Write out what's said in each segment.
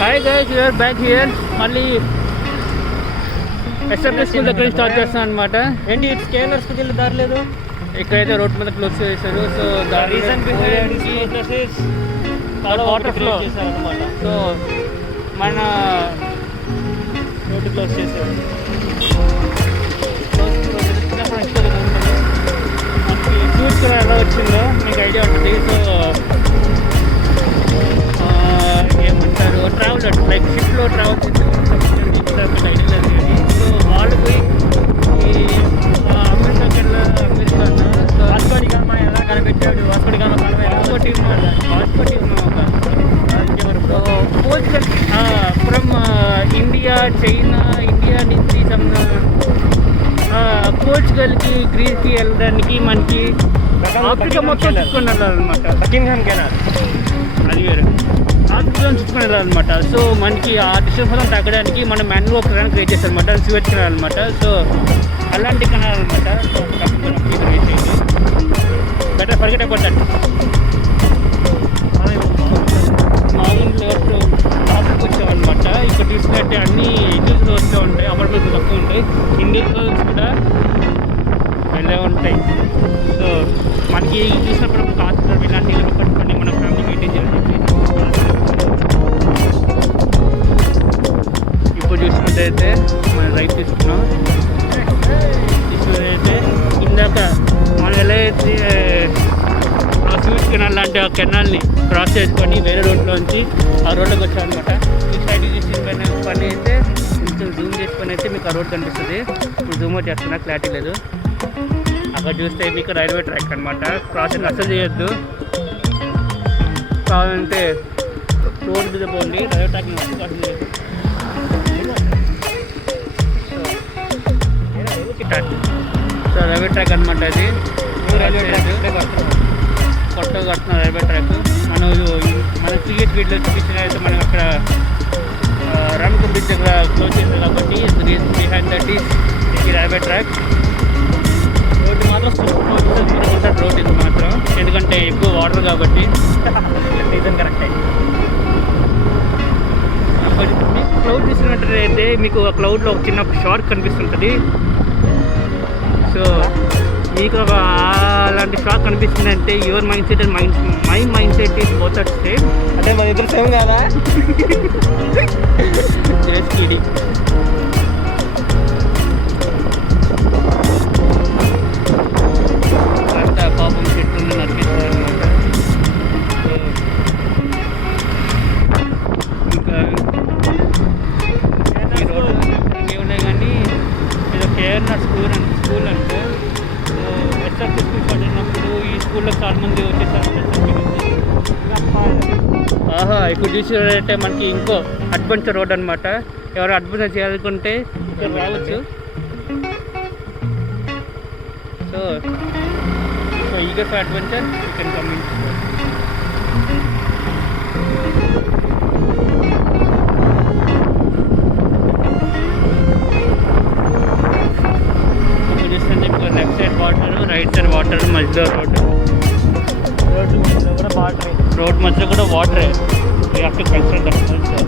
Hi guys, you're back here. మళ్ళీ SFS school దగ్గర నుంచి స్టార్ట్ చేస్తాను అనమాట. ఏంటి స్కానర్స్కి వెళ్ళి దారి లేదు, ఇక్కడైతే రోడ్ మీద క్లోజ్ చేశారు. సో దాని రీజన్ వాటర్ ఫ్లో చేశారనమాట. సో మన రోడ్డు క్లోజ్ చేశారు. మనకి చూసుకుని ఎలా వచ్చిందో మీకు ఐడియా ఉంటుంది. సో ఏమంటారు, ట్రావెలర్ లైక్ షిప్లో ట్రావెల్ చేసే మీకు ఐడియా లేదు కానీ సో వాళ్ళు పోయి ఈ అమెరికాకెళ్ళ అమెరికాను సో వాస్కోడిగామా ఎలా కనిపెట్టాడు, Vasco da Gama from India, China, India నుంచి పోర్చుగల్కి, గ్రీస్కి వెళ్ళడానికి మనకి ఆఫ్రికా మొత్తం చూసుకొని వెళ్ళాలన్నమాట. బకింగ్హామ్ కెనాల్ అది వేరు, ఆఫ్రికా చూసుకొని వెళ్ళాలన్నమాట. సో మనకి ఆ డిస్టెన్స్ మొత్తం తగ్గడానికి మనం మాన్యువల్ ఒక కెనాల్ క్రియేట్ చేస్తారనమాట. స్యూజ్ కెనాల్ అనమాట. సో అలాంటి కెనాల్ అనమాట. సో క్రియేట్ చేయండి. Better forget about that. మాగుంటలేఅవుట్ టాపిక్ వచ్చామన్నమాట. ఇక్కడ చూసినట్టే అన్ని ఇండివిజువల్ వస్తూ ఉంటాయి, అపార్ట్మెంట్స్ తక్కువ ఉంటాయి, ఇండివిజువల్స్ కూడా వెళ్ళే ఉంటాయి. సో మనకి చూసినప్పుడు ఒక హాస్పిటల్ ఇలాంటి ఇల్లు కట్టుకొని మన ఫ్యామిలీ మెయింటైన్ చేయాలి. ఇప్పుడు చూసినట్టయితే మనం రైట్ తీసుకున్నాం. చూసినట్టయితే ఇందాక మనం ఎలా అయితే స్విచ్ కెనాల్ లాంటి ఆ కెనాల్ని క్రాస్ చేసుకొని వేరే రోడ్లోంచి ఆ రోడ్లోకి వచ్చామన్నమాట. ఈ సైడ్ చూసిన పని అయితే కొంచెం జూమ్ చేసుకొని అయితే మీకు ఆ రోడ్ కనిపిస్తుంది. ఇప్పుడు జూమ్ అవుట్ చేస్తున్నా, క్లారిటీ లేదు. అక్కడ చూస్తే మీకు రైల్వే ట్రాక్ అనమాట. క్రాసింగ్ అసలు చేయొద్దు, కావాలంటే రోడ్ మీద పోండి. రైల్వే ట్రాక్ క్రాసింగ్ చేయొద్దు. సో రైల్వే ట్రాక్ అనమాట. అది రైల్వే ట్రాక్ కొత్తగా కడుతున్న రైల్వే ట్రాక్. మన క్రికెట్ వీడిలో చూపించినట్లయితే మనం అక్కడ రామకు బ్రిడ్జ్ దగ్గర క్లోజ్ చేశారు కాబట్టి బిహైండ్ దట్ ఈస్ ఈ రైల్వే ట్రాక్. రోడ్డు మాత్రం రోడ్ ఇది మాత్రం, ఎందుకంటే ఎక్కువ వాటర్ కాబట్టి. రీజన్ కరెక్ట్ అయింది. క్లౌడ్ చూసినట్టయితే మీకు ఆ క్లౌడ్లో ఒక చిన్న షార్క్ కనిపిస్తుంటుంది. సో మీకు ఒక అలాంటి షాక్ కనిపిస్తుంది అంటే your mind set and my mind set is both at same. అంటే మన ఇద్దరు సేమ్ కాదా? జస్ట్ అంతా పాపం చెట్లు నడిపిస్తారు అనమాట. ఇంకా ఈ రోడ్డు ఉన్నాయి కానీ ఇది కేరళ స్కూల్ అంటే ఎస్ఆర్టీ స్కూల్ స్టార్ట్ అయినప్పుడు ఈ స్కూల్లో చాలా మంది వచ్చేసారు. ఇప్పుడు చూసినట్టే మనకి ఇంకో అడ్వెంచర్ రోడ్ అనమాట. ఎవరు అడ్వెంచర్ చేయాలనుకుంటే ఇక్కడ రావచ్చు. So eager for adventure you can come in. Left side water, right side water, మధ్యలో రోడ్డు కూడా వాటరే. రోడ్ మధ్యలో కూడా వాటరే. We have to consider that also.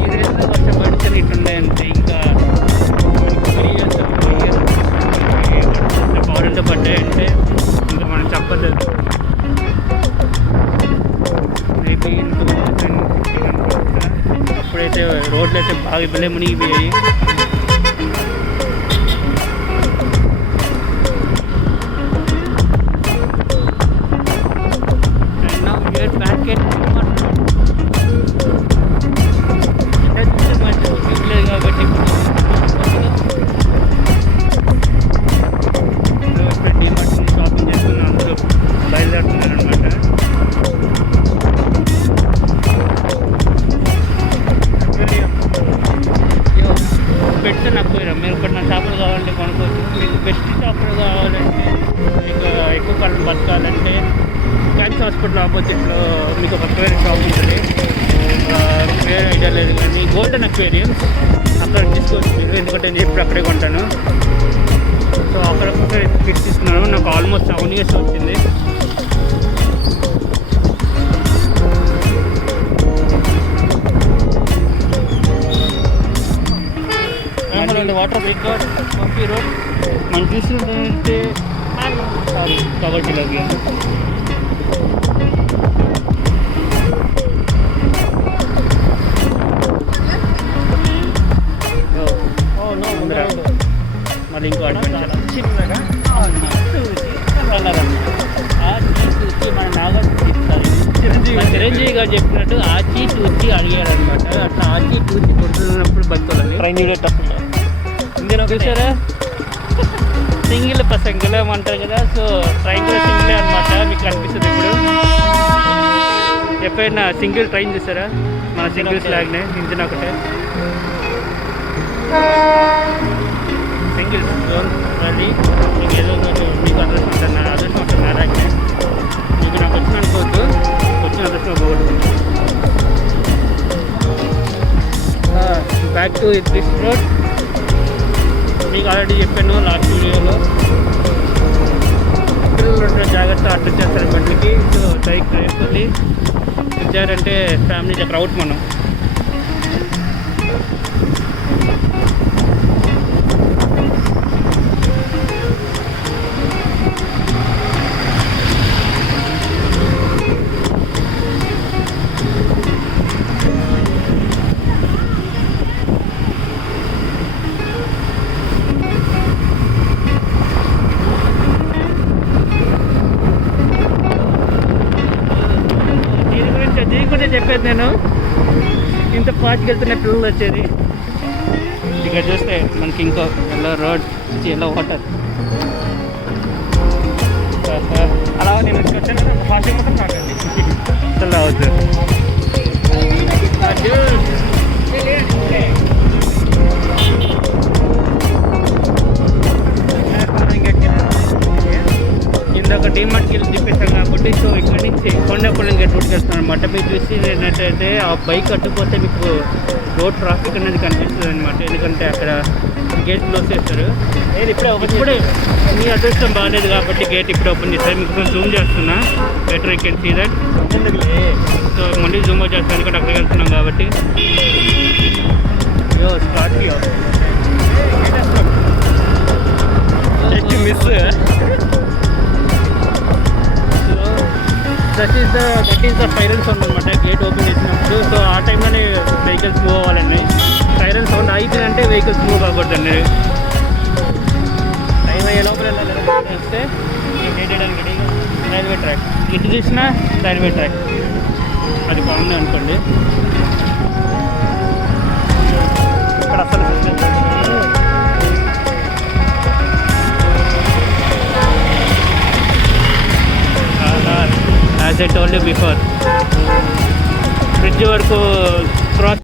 ఈ రేసులో వర్షం పడితే ఇట్లున్నాయంటే ఇంకా పౌడర్తో పడ్డాయంటే ఇంకా మనం చెప్పలేదు. మేబీ అప్పుడైతే రోడ్లు అయితే బాగా ఇవ్వలే మునిగిపోయాయి. కాబట్టి D-Mart షాపింగ్ చేసుకుని అందరూ బయలుదేరుతున్నారు అనమాట. పెట్స్ నాకు మీరు ఇక్కడ నా చేపలు కావాలంటే కొనుక్కోవచ్చు. మీకు బెస్ట్ చేపలు కావాలంటే మీకు ఎక్కువ కాలం బతకాలంటే క్యాన్స్ హాస్పిటల్ ఆపోజిట్లో మీకు ఒక అక్వేరియం షాప్ ఉంటుంది. పేరు ఐడియా లేదు కానీ గోల్డెన్ అక్వేరియంస్ అక్కడ తీసుకోవచ్చు మీరు, ఎందుకంటే నేను ఎప్పుడు అక్కడే కొంటాను. సో అక్కడ ఫిక్స్ తీసుకున్నాను. నాకు ఆల్మోస్ట్ 7 years వచ్చింది. వాటర్ రికార్డ్ పంపి రోడ్ మనం చూస్తుంటే కాబట్టి మళ్ళీ ఇంకో అడ్వెంచర్ చిన్నగా చూసి మన చిరంజీవి గారు చెప్పినట్టు ఆచి చూసి అడిగారనమాట. అట్లా ఆచి చూసి కొడుతున్నప్పుడు బతుకోవాలి. ట్రైన్ చూడేటప్పుడు చూసారా సింగిల్ పసంగిల్ అంటారు కదా. సో ట్రైన్ కూడా సింగిలే అనమాట. మీకు కనిపిస్తుంది ఇప్పుడు. ఎప్పుడైనా సింగిల్ ట్రైన్ చూసారా? మన సింగిల్ ఫ్లాగ్నే ఇంజిన్ ఒకటే సింగిల్ జోన్ రెడీ. మీకు ఏదో మీకు అదృష్టం ఉంటుంది. నా అదృష్టం ఉంటుంది. నారాయణ మీకు నాకు వచ్చిన అనుకోవద్దు. వచ్చిన అదృష్టం పోవద్దు. Back to this road. మీకు ఆల్రెడీ చెప్పాను లాస్ట్ వీడియోలో. పిల్లలు జాగ్రత్త అట్లా చేస్తారు బండికి. సో బైక్ డ్రైవ్ఫుల్లీ వచ్చారంటే ఫ్యామిలీ క్రౌడ్ మనం. దీనికుంటే చెప్పేది నేను. ఇంత ఫాస్ట్కి వెళ్తున్న పిల్లలు వచ్చేది. ఇక్కడ చూస్తే మనకి ఇంకో ఎల్లో రోడ్ ఎల్లో వాటర్. అలా నేను వచ్చాను ఫాస్ట్ మాత్రం నాకండి అసలు రావద్దు. ఇందాక డీమార్ట్కి వెళ్ళి తిప్పేస్తాం కాబట్టి సో ఇక్కడ నుంచి కొండాయపాలెంగేట్ రోడ్కి వెళ్తున్నాను అనమాట. మీరు చూసి ఏంటంటే ఆ బైక్ అడ్డుపోతే మీకు రోడ్ ట్రాఫిక్ అనేది కనిపిస్తుంది అనమాట. ఎందుకంటే అక్కడ గేట్ క్లోజ్ చేస్తారు. ఇప్పుడే మీ అదృష్టం బాగాలేదు కాబట్టి గేట్ ఇప్పుడే ఓపెన్ చేస్తారు. మీకు కొంచెం జూమ్ చేస్తున్నా. Better you can see that. So మళ్ళీ జూమ్ అవుట్ చేస్తాను ఎందుకంటే అక్కడికి వెళ్తున్నాం కాబట్టి. Miss that is the siren sound అనమాట. గేట్ ఓపెన్ చేసినప్పుడు. సో ఆ టైంలోనే వెహికల్స్ మూవ్ అవ్వాలండి. సైరన్ సౌండ్ అయిపోయిందంటే వెహికల్స్ మూవ్ అవ్వకూడదండి. టైం అయ్యే లోపల వస్తే చేయడానికి రెడీగా రైల్వే ట్రాక్. ఇటు చూసినా రైల్వే ట్రాక్. అది బాగుంది అనుకోండి. ఇక్కడ అసలు as I told you before, bridge వరకు క్రాస్